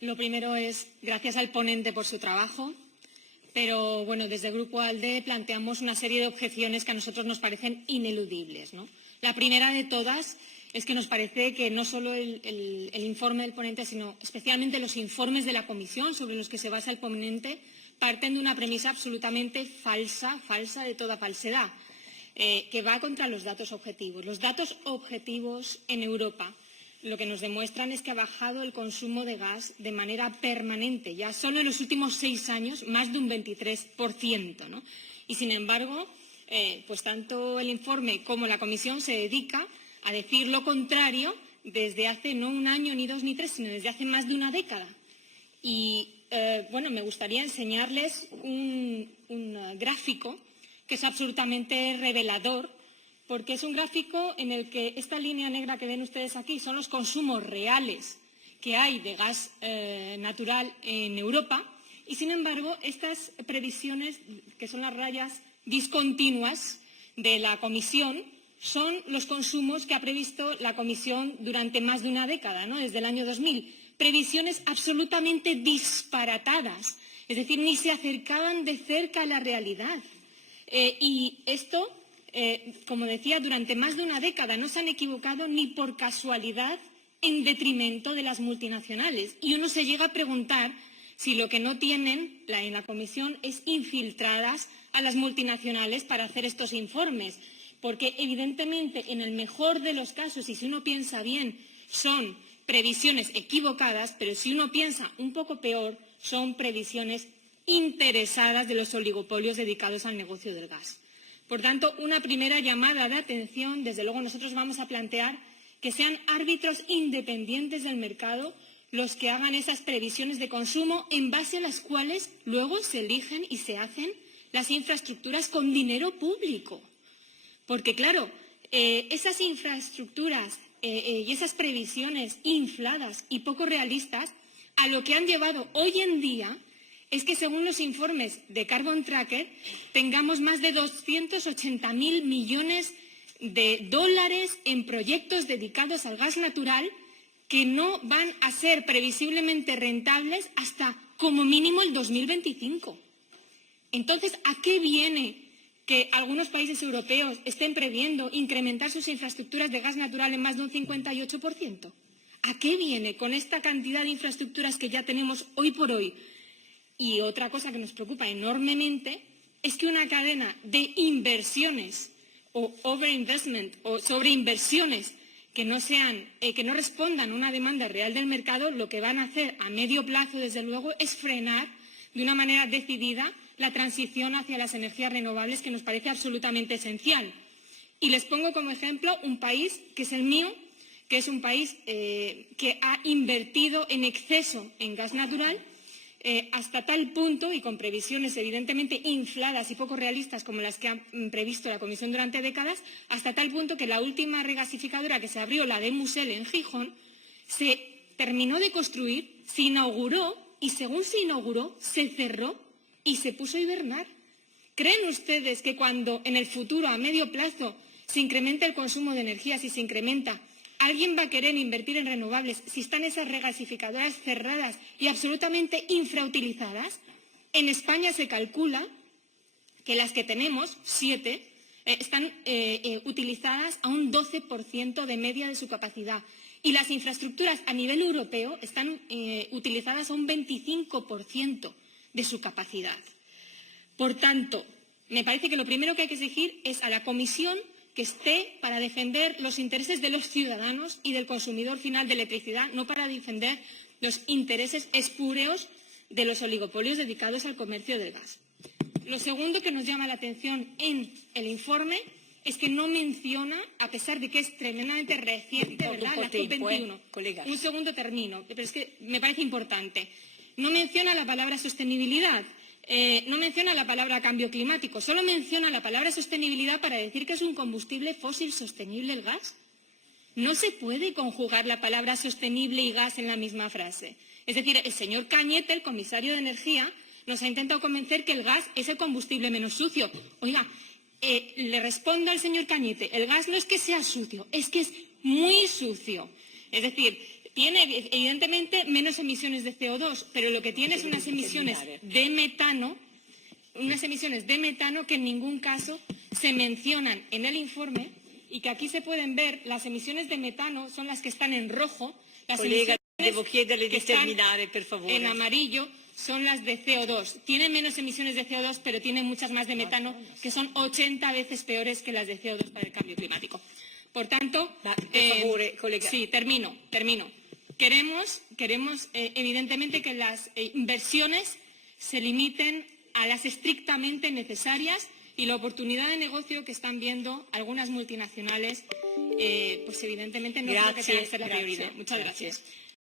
Lo primero es gracias al ponente por su trabajo, pero bueno, desde el Grupo ALDE planteamos una serie de objeciones que a nosotros nos parecen ineludibles, ¿no? La primera de todas es que nos parece que no solo el informe del ponente, sino especialmente los informes de la Comisión sobre los que se basa el ponente, parten de una premisa absolutamente falsa de toda falsedad, que va contra los datos objetivos. Los datos objetivos en Europa lo que nos demuestran es que ha bajado el consumo de gas de manera permanente, ya solo en los últimos 6 años, más de un 23%, ¿no? Y, sin embargo, pues tanto el informe como la Comisión se dedica a decir lo contrario desde hace no un año, ni 2, ni 3, sino desde hace más de una década. Y, bueno, me gustaría enseñarles un gráfico que es absolutamente revelador, porque es un gráfico en el que esta línea negra que ven ustedes aquí son los consumos reales que hay de gas natural en Europa y, sin embargo, estas previsiones, que son las rayas discontinuas de la Comisión, son los consumos que ha previsto la Comisión durante más de una década, ¿no? Desde el año 2000. Previsiones absolutamente disparatadas, es decir, ni se acercaban de cerca a la realidad. Y esto, como decía, durante más de una década no se han equivocado ni por casualidad en detrimento de las multinacionales. Y uno se llega a preguntar si lo que no tienen en la Comisión es infiltradas a las multinacionales para hacer estos informes. Porque, evidentemente, en el mejor de los casos, y si uno piensa bien, son previsiones equivocadas, pero si uno piensa un poco peor, son previsiones interesadas de los oligopolios dedicados al negocio del gas. Por tanto, una primera llamada de atención, desde luego nosotros vamos a plantear que sean árbitros independientes del mercado los que hagan esas previsiones de consumo en base a las cuales luego se eligen y se hacen las infraestructuras con dinero público. Porque, claro, esas infraestructuras y esas previsiones infladas y poco realistas a lo que han llevado hoy en día es que, según los informes de Carbon Tracker, tengamos más de 280.000 millones de dólares en proyectos dedicados al gas natural que no van a ser previsiblemente rentables hasta, como mínimo, el 2025. Entonces, ¿a qué viene que algunos países europeos estén previendo incrementar sus infraestructuras de gas natural en más de un 58%? ¿A qué viene con esta cantidad de infraestructuras que ya tenemos hoy por hoy? Y otra cosa que nos preocupa enormemente es que una cadena de inversiones o overinvestment o sobreinversiones que no respondan a una demanda real del mercado, lo que van a hacer a medio plazo, desde luego, es frenar de una manera decidida la transición hacia las energías renovables, que nos parece absolutamente esencial. Y les pongo como ejemplo un país que es el mío, que es un país que ha invertido en exceso en gas natural, hasta tal punto, y con previsiones evidentemente infladas y poco realistas como las que ha previsto la Comisión durante décadas, hasta tal punto que la última regasificadora que se abrió, la de Musel en Gijón, se terminó de construir, se inauguró y, según se inauguró, se cerró y se puso a hibernar. ¿Creen ustedes que cuando en el futuro, a medio plazo, se incrementa el consumo de energía, si se incrementa, alguien va a querer invertir en renovables si están esas regasificadoras cerradas y absolutamente infrautilizadas? En España se calcula que las que tenemos, 7, están utilizadas a un 12% de media de su capacidad. Y las infraestructuras a nivel europeo están utilizadas a un 25% de su capacidad. Por tanto, me parece que lo primero que hay que exigir es a la Comisión que esté para defender los intereses de los ciudadanos y del consumidor final de electricidad, no para defender los intereses espúreos de los oligopolios dedicados al comercio del gas. Lo segundo que nos llama la atención en el informe es que no menciona, a pesar de que es tremendamente reciente, ¿verdad?, la COP21. Un segundo termino, pero es que me parece importante. No menciona la palabra sostenibilidad. No menciona la palabra cambio climático, solo menciona la palabra sostenibilidad para decir que es un combustible fósil sostenible el gas. No se puede conjugar la palabra sostenible y gas en la misma frase. Es decir, el señor Cañete, el comisario de Energía, nos ha intentado convencer que el gas es el combustible menos sucio. Oiga, le respondo al señor Cañete, el gas no es que sea sucio, es que es muy sucio. Es decir, Tiene, evidentemente, menos emisiones de CO2, pero lo que tiene es unas emisiones de metano, que en ningún caso se mencionan en el informe y que aquí se pueden ver. Las emisiones de metano son las que están en rojo, las emisiones que están en amarillo son las de CO2. Tienen menos emisiones de CO2, pero tienen muchas más de metano, que son 80 veces peores que las de CO2 para el cambio climático. Por tanto, sí, termino. Queremos evidentemente que las inversiones se limiten a las estrictamente necesarias y la oportunidad de negocio que están viendo algunas multinacionales, pues evidentemente no creo que tenga que ser la prioridad. Muchas gracias.